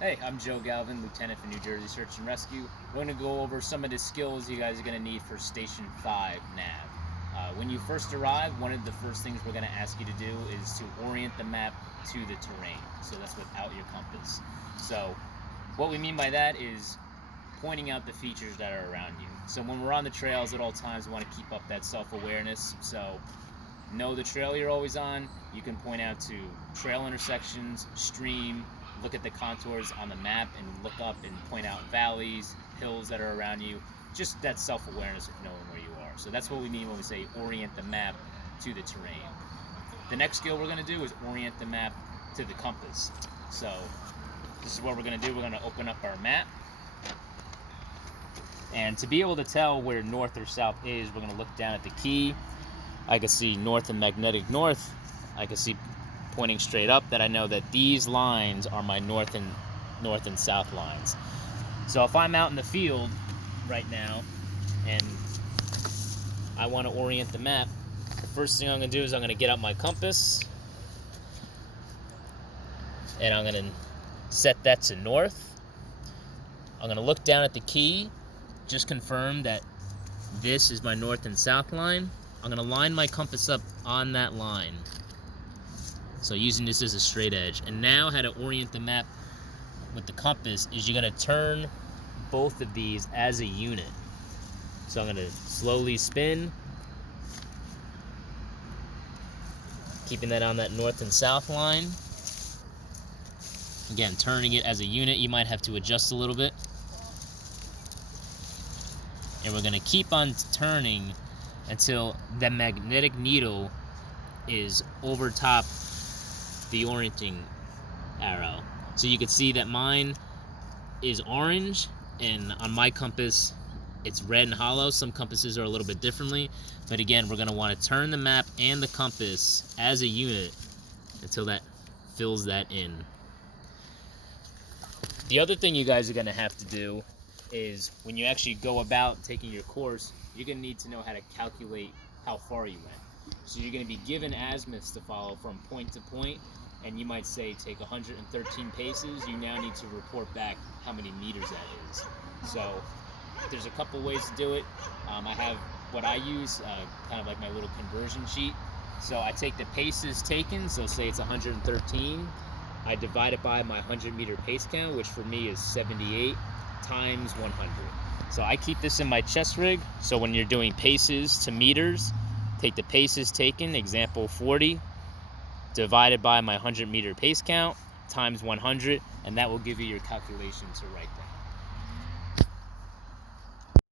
Hey, I'm Joe Galvin, Lieutenant for New Jersey Search and Rescue. We're going to go over some of the skills you guys are going to need for Station 5 nav. When you first arrive, one of the first things we're going to ask you to do is to orient the map to the terrain. So that's without your compass. So what we mean by that is pointing out the features that are around you. So when we're on the trails at all times, we want to keep up that self-awareness. So know the trail you're always on. You can point out to trail intersections, stream, look at the contours on the map and look up and point out valleys, hills that are around you. Just that self-awareness of knowing where you are. So that's what we mean when we say orient the map to the terrain. The next skill we're going to do is orient the map to the compass. So this is what we're going to do. We're going to open up our map. And to be able to tell where north or south is, we're going to look down at the key. I can see north and magnetic north. I can see pointing straight up that I know that these lines are my north and south lines. So if I'm out in the field right now and I want to orient the map, the first thing I'm going to do is I'm going to get out my compass and I'm going to set that to north. I'm going to look down at the key, just confirm that this is my north and south line. I'm going to line my compass up on that line. So using this as a straight edge. And now how to orient the map with the compass is you're going to turn both of these as a unit. So I'm going to slowly spin, keeping that on that north and south line. Again, turning it as a unit, you might have to adjust a little bit. And we're going to keep on turning until the magnetic needle is over top the orienting arrow. So you can see that mine is orange, and on my compass it's red and hollow. Some compasses are a little bit differently, but again, we're going to want to turn the map and the compass as a unit until that fills that in. The other thing you guys are going to have to do is when you actually go about taking your course, you're going to need to know how to calculate how far you went. So you're going to be given azimuths to follow from point to point, and you might say take 113 paces. You now need to report back how many meters that is. So there's a couple ways to do it. I have what I use, kind of like my little conversion sheet. So I take the paces taken, so say it's 113. I divide it by my 100 meter pace count, which for me is 78 times 100. So I keep this in my chest rig. So when you're doing paces to meters, take the paces taken, example 40, divided by my 100 meter pace count times 100, and that will give you your calculation to write down.